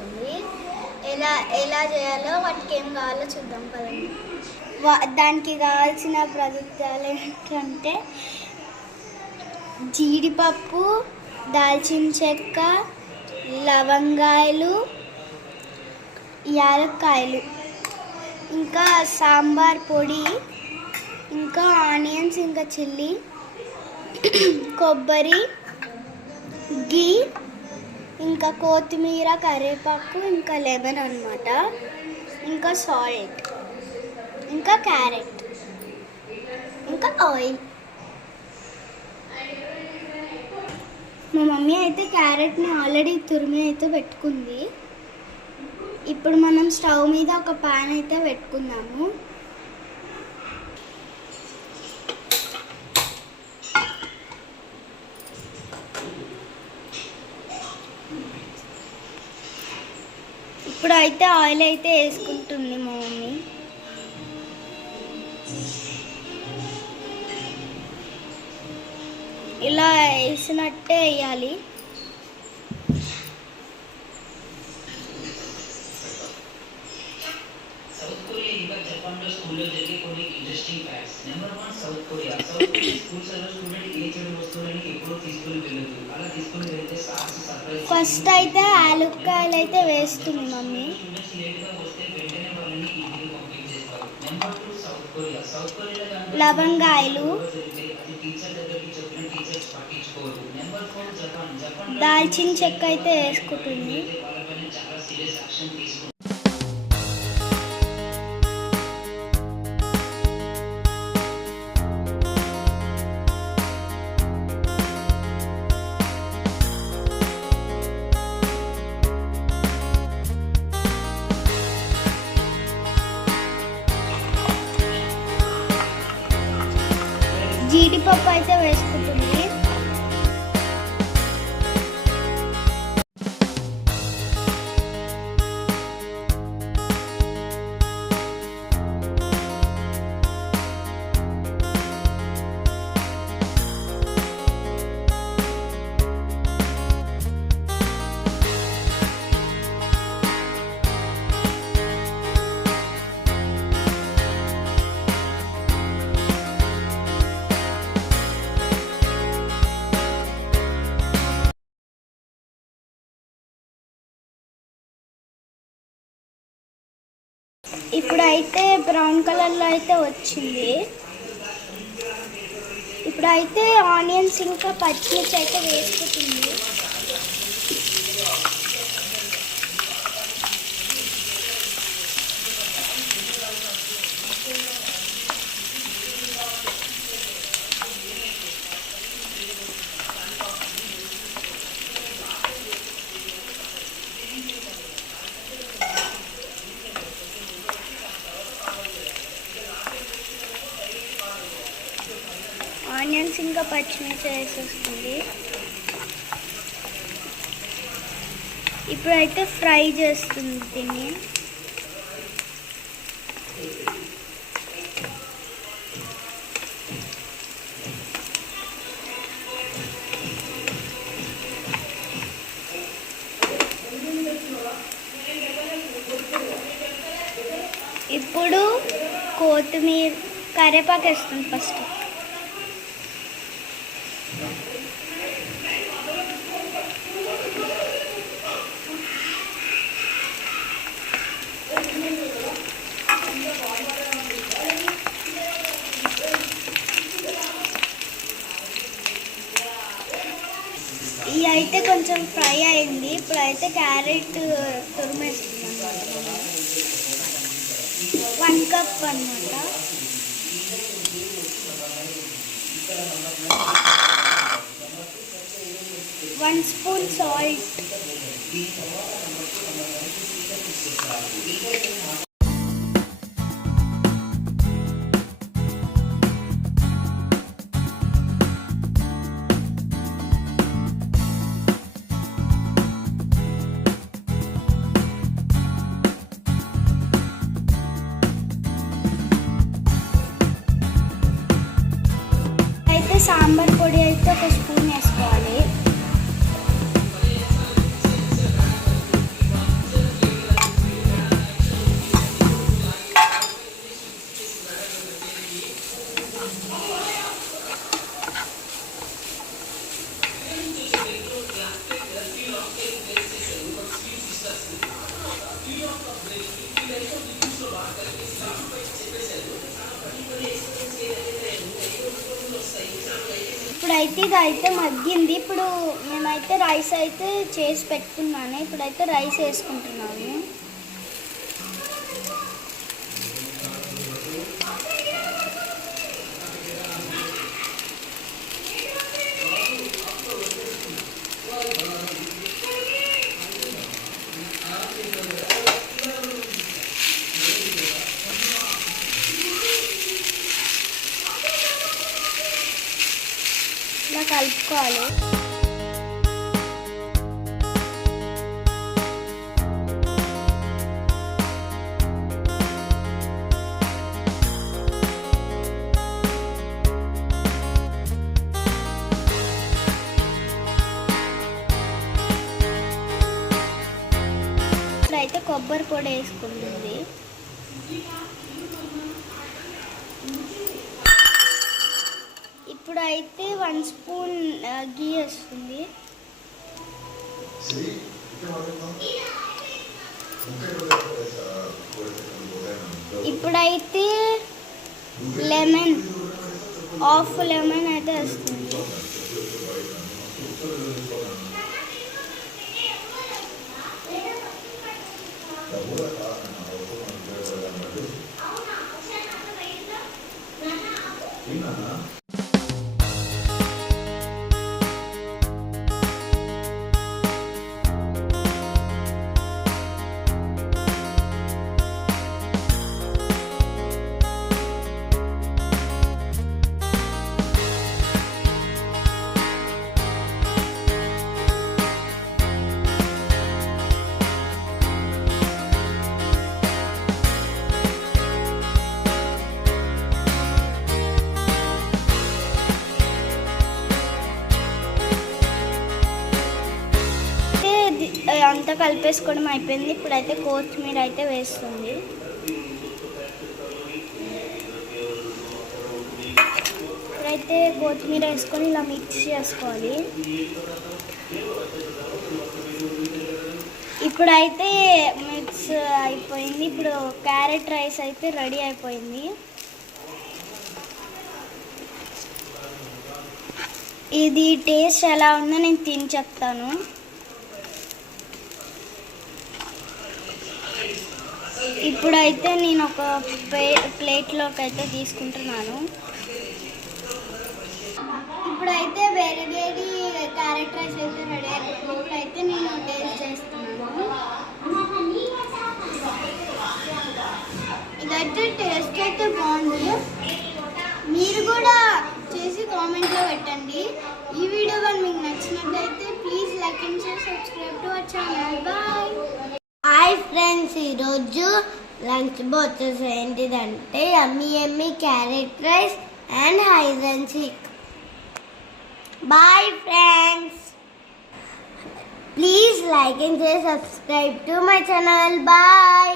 వస్తుంది ఎలా ఎలా చేయాలో వాటికి ఏం కావాలో చూద్దాం కదండి వా- దానికి కావాల్సిన పదార్థాలు ఏంటంటే జీడిపప్పు దాల్చిన చెక్క లవంగాయలు యాలక్కాయలు ఇంకా సాంబార్ పొడి ఇంకా ఆనియన్స్ ఇంకా చిల్లీ కొబ్బరి గీ ఇంకా కొత్తిమీర కరివేపాకు ఇంకా లెమన్ అన్నమాట. ఇంకా సాల్ట్. ఇంకా క్యారెట్. ఇంకా ఆయిల్. మా మమ్మీ అయితే క్యారెట్ని ఆల్రెడీ తురిమి అయితే పెట్టుకుంది. ఇప్పుడు మనం స్టవ్ మీద ఒక పాన్ అయితే పెట్టుకుందాము ఇప్పుడు అయితే ఆయిల్ అయితే వేసుకుంటుంది మా మమ్మీ. ఇలా వేసినట్టే వేయాలి. సౌత్ కొరియా ఇంకా జపాన్లో స్కూల్లో లవంగాయలు దాల్చిన చెక్క అయితే వేసుకుంటుంది. Didi e Papai também. అయితే ఇప్పుడైతే బ్రౌన్ కలర్లో అయితే వచ్చింది. ఇప్పుడైతే ఆనియన్స్ ఇంకా పచ్చిమిర్చి అయితే వేసుకుంటుంది. ఆనియన్స్ ఇంకా పచ్చిమిర్చి వేసేస్తుంది ఇప్పుడైతే ఫ్రై చేస్తుంది దీన్ని. ఇప్పుడు కొత్తిమీర కరివేపాకు వేస్తుంది ఫస్ట్ ఇది అయితే కొంచెం ఫ్రై అయింది. ఇప్పుడు అయితే క్యారెట్ తురిమేస్తుంది వన్ కప్ అన్నమాట. One spoon salt. అయితే సాంబార్ పొడి అయితే ఒక స్పూన్ వేసుకోవాలి. అయితే ఇది అయితే మగ్గింది. ఇప్పుడు మేమైతే రైస్ అయితే చేసి పెట్టుకున్నాను. ఇప్పుడైతే రైస్ వేసుకుంటున్నాము. ఇలా కలుపుకోవాలి. అయితే కొబ్బరి పొడి వేసుకుంటుంది. ఇప్పుడైతే వన్ స్పూన్ గీ వస్తుంది. ఇప్పుడైతే లెమన్ హాఫ్ లెమన్ అయితే వస్తుంది. ఇది- అంతా కలిపేసుకోవడం అయిపోయింది. ఇప్పుడైతే కొత్తిమీర అయితే వేస్తుంది. ఇప్పుడైతే కొత్తిమీర వేసుకొని ఇలా మిక్స్ చేసుకోవాలి. ఇప్పుడైతే మిక్స్ అయిపోయింది. ఇప్పుడు క్యారెట్ రైస్ అయితే రెడీ అయిపోయింది. ఇది టేస్ట్ ఎలా ఉందో నేను తిని చెప్తాను. ఇప్పుడైతే నేను ఒక ప్లే ప్లేట్లోకి అయితే తీసుకుంటున్నాను. ఇప్పుడైతే వేరే వేరే క్యారెట్ రైస్ అయితే రెడీ అయిపోయింది. ఇప్పుడైతే నేను టేస్ట్ చేస్తున్నాను. ఇదైతే టేస్ట్ అయితే బాగుంది. మీరు కూడా చేసి కామెంట్లో పెట్టండి. ఈ వీడియో కానీ మీకు నచ్చినట్లయితే please like and share subscribe to our channel. Bye. Hi friends ఈరోజు లంచ్ బాక్సెస్ ఏంటిదంటే ఎమ్మి ఎమ్మి carrot rice and హైజన్ and bye friends. Please like and share subscribe to my channel. Bye.